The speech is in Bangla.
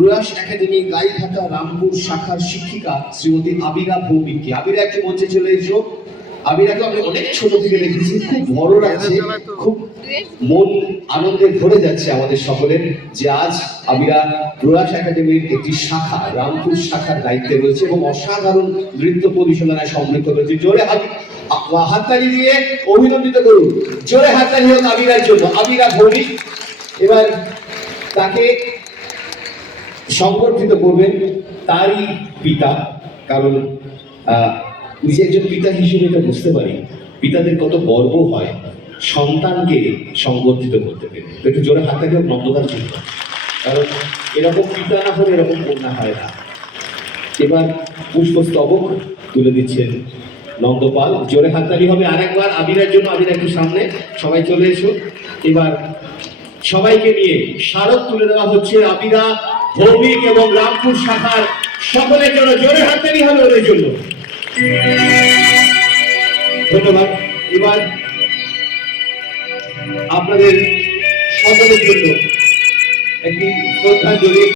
প্রয়াস একাডেমি গাইঘাটা রামপুর শাখার শিক্ষিকা শ্রীমতী আবিরা ভৌমিককে। আবিরা একটু মঞ্চে চলে এসো। আবিরাকে আমি অনেক ছোট থেকে দেখেছি, খুব বড় লাগছে, খুব মন আনন্দে ভরে যাচ্ছে আমাদের সকলের যে আজ আবিরা প্রয়াস একাডেমির একটি শাখা রামপুর শাখার দায়িত্বে রয়েছে এবং অসাধারণ নৃত্য পরিচালনায় সমৃদ্ধ রয়েছে। জোরে হাততালি দিয়ে অভিনন্দিত করুন। জোরে হাততালি হোক আবিরার জন্য। আবিরা ভৌমিক এবার তাকে সংবর্ধিত করবেন তারই পিতা, কারণ নিজে একজন পিতা হিসেবে এটা বুঝতে পারি পিতাদের কত গর্ব হয় সন্তানকে সংবর্ধিত করতে পেরে। একটু জোরে হাত থাকে নন্দদার জন্য, কারণ এরকম পিতা না হলে এরকম কন্যা হয় না। এবার পুষ্পস্তবক তুলে দিচ্ছেন নন্দপাল। জোরে হাততালি হবে আরেকবার আবিরার জন্য। আবিরা একটু সামনে, সবাই চলে এসো। এবার সবাইকে নিয়ে স্মারক তুলে দেওয়া হচ্ছে আবিরা ভৌমিক এবং রামপুর শাখার সকলের জন্য। জোরে হাততালি হবে ওদের জন্য। ধন্যবাদ। এবার আপনাদের সকলের জন্য একটি শ্রদ্ধাঞ্জলি।